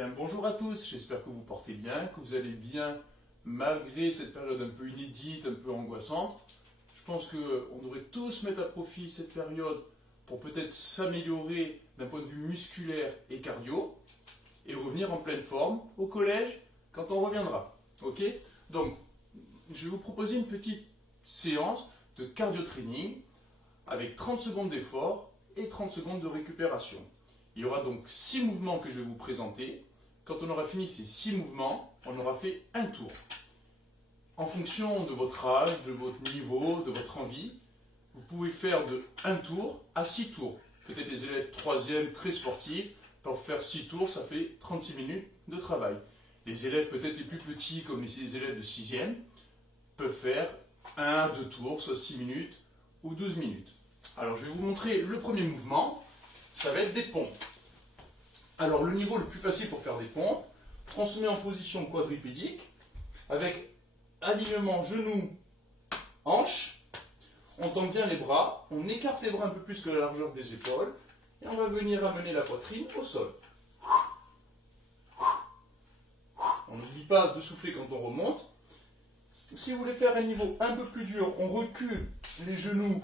Bien, bonjour à tous, j'espère que vous portez bien, que vous allez bien malgré cette période un peu inédite, un peu angoissante. Je pense qu'on devrait tous mettre à profit cette période pour peut-être s'améliorer d'un point de vue musculaire et cardio et revenir en pleine forme au collège quand on reviendra. Ok? Donc, je vais vous proposer une petite séance de cardio training avec 30 secondes d'effort et 30 secondes de récupération. Il y aura donc 6 mouvements que je vais vous présenter. Quand on aura fini ces 6 mouvements, on aura fait un tour. En fonction de votre âge, de votre niveau, de votre envie, vous pouvez faire de 1 tour à 6 tours. Peut-être les élèves 3e très sportifs, pour faire 6 tours, ça fait 36 minutes de travail. Les élèves peut-être les plus petits, comme les élèves de 6e, peuvent faire 1 à 2 tours, soit 6 minutes ou 12 minutes. Alors je vais vous montrer le premier mouvement. Ça va être des pompes. Alors le niveau le plus facile pour faire des pompes, on se met en position quadripédique avec alignement genoux, hanches, on tend bien les bras, on écarte les bras un peu plus que la largeur des épaules et on va venir amener la poitrine au sol. On n'oublie pas de souffler quand on remonte. Si vous voulez faire un niveau un peu plus dur, on recule les genoux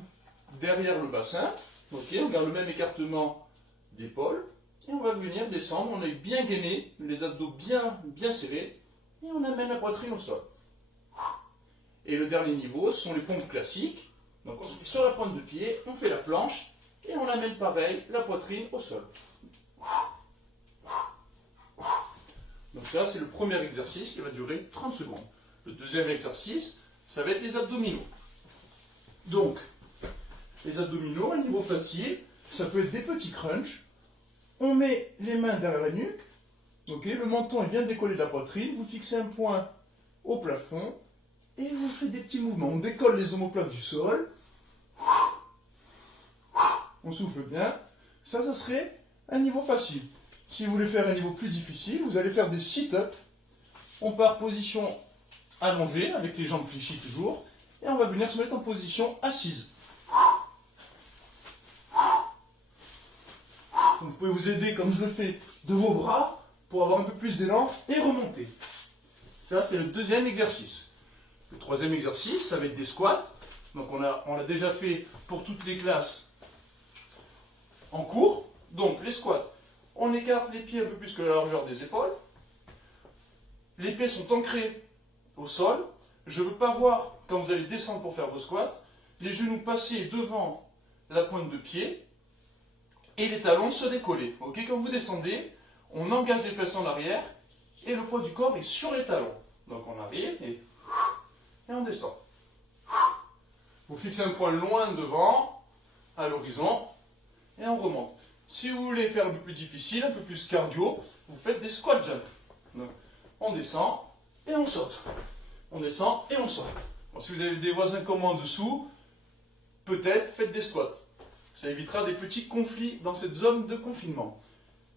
derrière le bassin. Ok, on garde le même écartement d'épaule. Et on va venir descendre, on est bien gainé, les abdos bien serrés. Et on amène la poitrine au sol. Et le dernier niveau, ce sont les pompes classiques. Donc on se met sur la pointe de pied, on fait la planche. Et on amène pareil, la poitrine au sol. Donc ça, c'est le premier exercice qui va durer 30 secondes. Le deuxième exercice, ça va être les abdominaux. Donc, les abdominaux, à niveau facile, ça peut être des petits crunchs. On met les mains derrière la nuque. Okay, le menton est bien décollé de la poitrine. Vous fixez un point au plafond. Et vous faites des petits mouvements. On décolle les omoplates du sol. On souffle bien. Ça serait un niveau facile. Si vous voulez faire un niveau plus difficile, vous allez faire des sit-ups. On part position allongée, avec les jambes fléchies toujours. Et on va venir se mettre en position assise. Vous pouvez vous aider, comme je le fais, de vos bras pour avoir un peu plus d'élan et remonter. Ça, c'est le deuxième exercice. Le troisième exercice, ça va être des squats. Donc, on l'a déjà fait pour toutes les classes en cours. Donc, les squats, on écarte les pieds un peu plus que la largeur des épaules. Les pieds sont ancrés au sol. Je ne veux pas voir, quand vous allez descendre pour faire vos squats, les genoux passer devant la pointe de pied. Et les talons se décoller. Okay, quand vous descendez, on engage les fesses en arrière et le poids du corps est sur les talons. Donc on arrive et on descend. Vous fixez un point loin devant, à l'horizon, et on remonte. Si vous voulez faire un peu plus difficile, un peu plus cardio, vous faites des squat jumps. Donc, on descend et on saute. On descend et on saute. Bon, si vous avez des voisins comme moi en dessous, peut-être faites des squats. Ça évitera des petits conflits dans cette zone de confinement.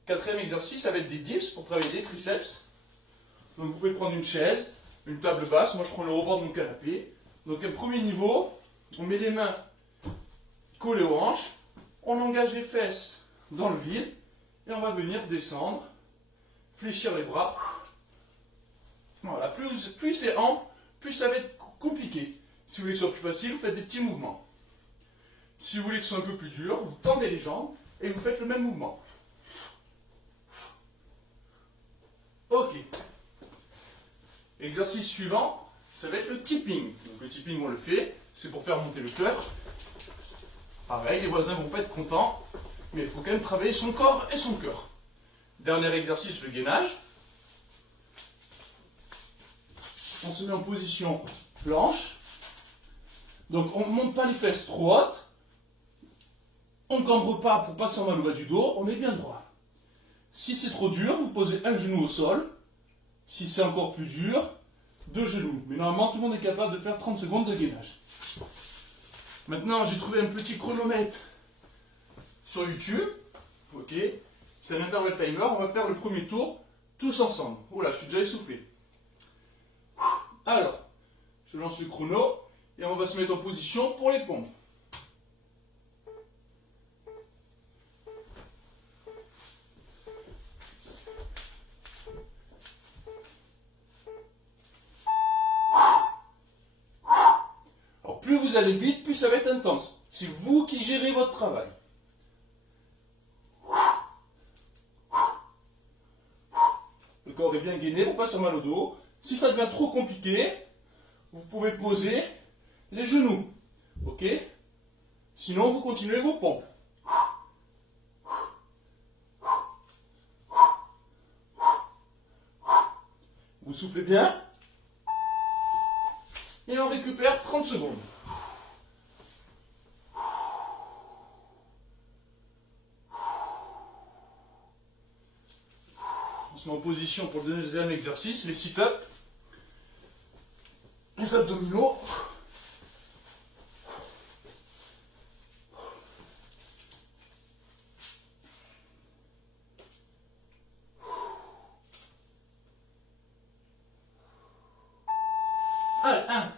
Quatrième exercice, ça va être des dips pour travailler les triceps. Donc vous pouvez prendre une chaise, une table basse. Moi je prends le rebord de mon canapé. Donc un premier niveau, on met les mains collées aux hanches. On engage les fesses dans le vide. Et on va venir descendre, fléchir les bras. Voilà, plus c'est ample, plus ça va être compliqué. Si vous voulez que ce soit plus facile, vous faites des petits mouvements. Si vous voulez que ce soit un peu plus dur, vous tendez les jambes et vous faites le même mouvement. Ok. Exercice suivant, ça va être le tipping. Donc le tipping, on le fait, c'est pour faire monter le cœur. Pareil, les voisins ne vont pas être contents, mais il faut quand même travailler son corps et son cœur. Dernier exercice, le gainage. On se met en position planche. Donc on ne monte pas les fesses trop hautes. On ne cambre pas pour pas se faire mal au bas du dos, on est bien droit. Si c'est trop dur, vous posez un genou au sol. Si c'est encore plus dur, 2 genoux. Mais normalement, tout le monde est capable de faire 30 secondes de gainage. Maintenant, j'ai trouvé un petit chronomètre sur YouTube. Ok. C'est un interval timer. On va faire le premier tour tous ensemble. Oula, je suis déjà essoufflé. Alors, je lance le chrono et on va se mettre en position pour les pompes. allez vite, plus ça va être intense. C'est vous qui gérez votre travail. Le corps est bien gainé pour pas se faire mal au dos. Si ça devient trop compliqué, vous pouvez poser les genoux. Ok? Sinon, vous continuez vos pompes. Vous soufflez bien. Et on récupère 30 secondes. On se met en position pour le deuxième exercice, les sit-ups, les abdominaux. Allez, 1.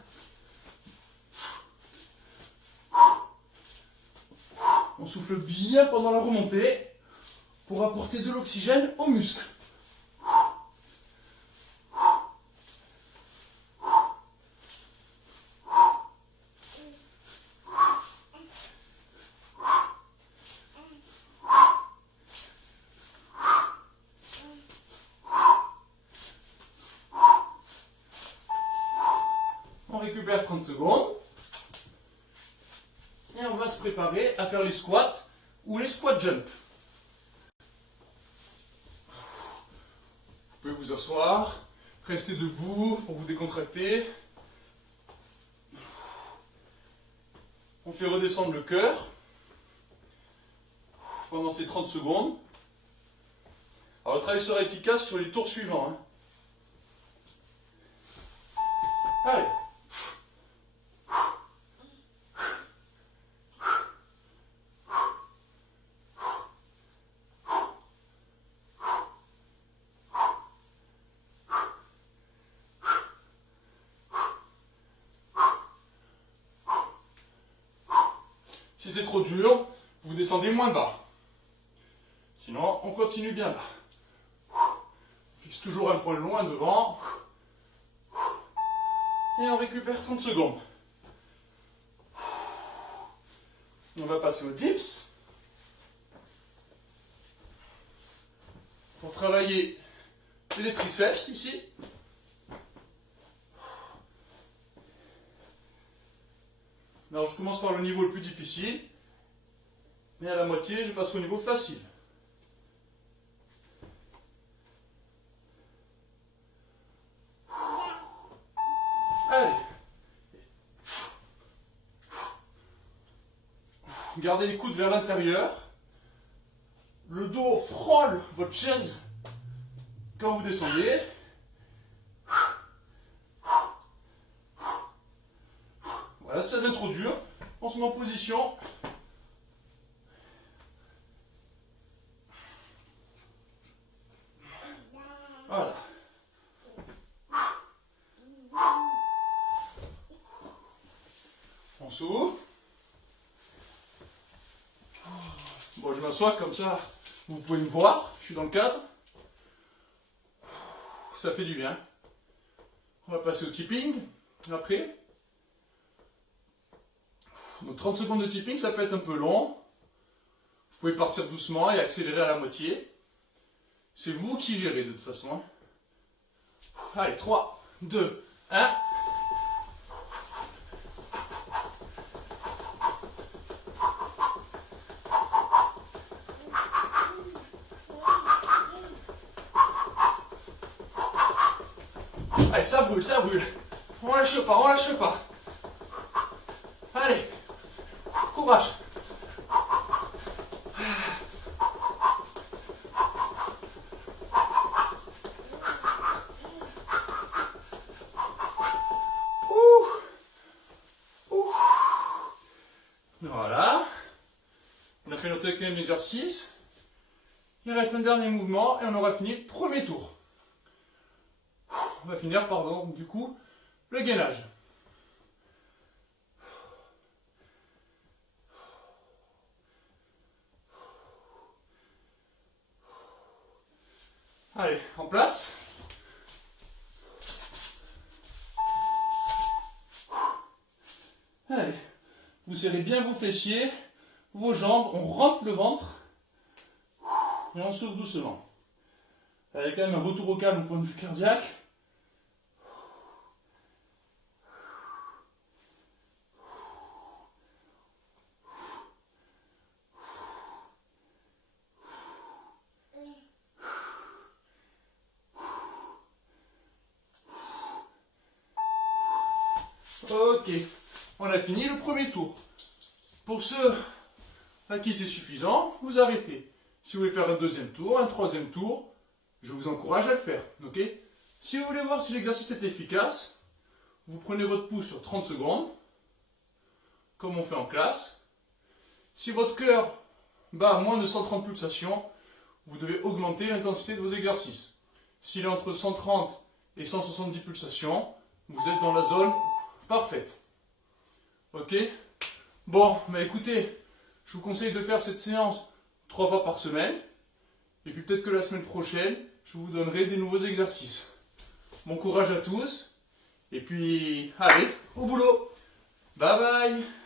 On souffle bien pendant la remontée pour apporter de l'oxygène aux muscles. On récupère 30 secondes. Et on va se préparer à faire les squats ou les squat jump. Vous pouvez vous asseoir, rester debout pour vous décontracter. On fait redescendre le cœur pendant ces 30 secondes. Alors le travail sera efficace sur les tours suivants. Allez. Si c'est trop dur, vous descendez moins bas. Sinon, on continue bien bas. On fixe toujours un point loin devant. Et on récupère 30 secondes. On va passer aux dips. Pour travailler les triceps ici. Alors je commence par le niveau le plus difficile. Et à la moitié, je passe au niveau facile. Allez. Gardez les coudes vers l'intérieur. Le dos frôle votre chaise quand vous descendez. Voilà, si ça devient trop dur, on se met en position. Voilà. On souffle. Bon, je m'assois comme ça, vous pouvez me voir, je suis dans le cadre. Ça fait du bien. On va passer au tipping, après. Donc 30 secondes de tipping, ça peut être un peu long. Vous pouvez partir doucement et accélérer à la moitié. C'est vous qui gérez de toute façon. Allez, 3, 2, 1. Allez, ça brûle, ça brûle. On lâche pas, on lâche pas. Allez, courage. Voilà. On a fait notre cinquième exercice. Il reste un dernier mouvement et on aura fini le premier tour. On va finir, pardon, du coup, le gainage. Allez, en place. Allez. serrez bien vos fessiers, vos jambes, on rentre le ventre et on souffle doucement. Avec quand même un retour au calme au point de vue cardiaque. Ok, on a fini le premier tour. Pour ceux à qui c'est suffisant, vous arrêtez. Si vous voulez faire un deuxième tour, un troisième tour, je vous encourage à le faire. Ok? Si vous voulez voir si l'exercice est efficace, vous prenez votre pouce sur 30 secondes, comme on fait en classe. Si votre cœur bat à moins de 130 pulsations, vous devez augmenter l'intensité de vos exercices. S'il est entre 130 et 170 pulsations, vous êtes dans la zone parfaite. Ok? Bon, bah écoutez, je vous conseille de faire cette séance 3 fois par semaine. Et puis peut-être que la semaine prochaine, je vous donnerai des nouveaux exercices. Bon courage à tous. Et puis, allez, au boulot. Bye bye.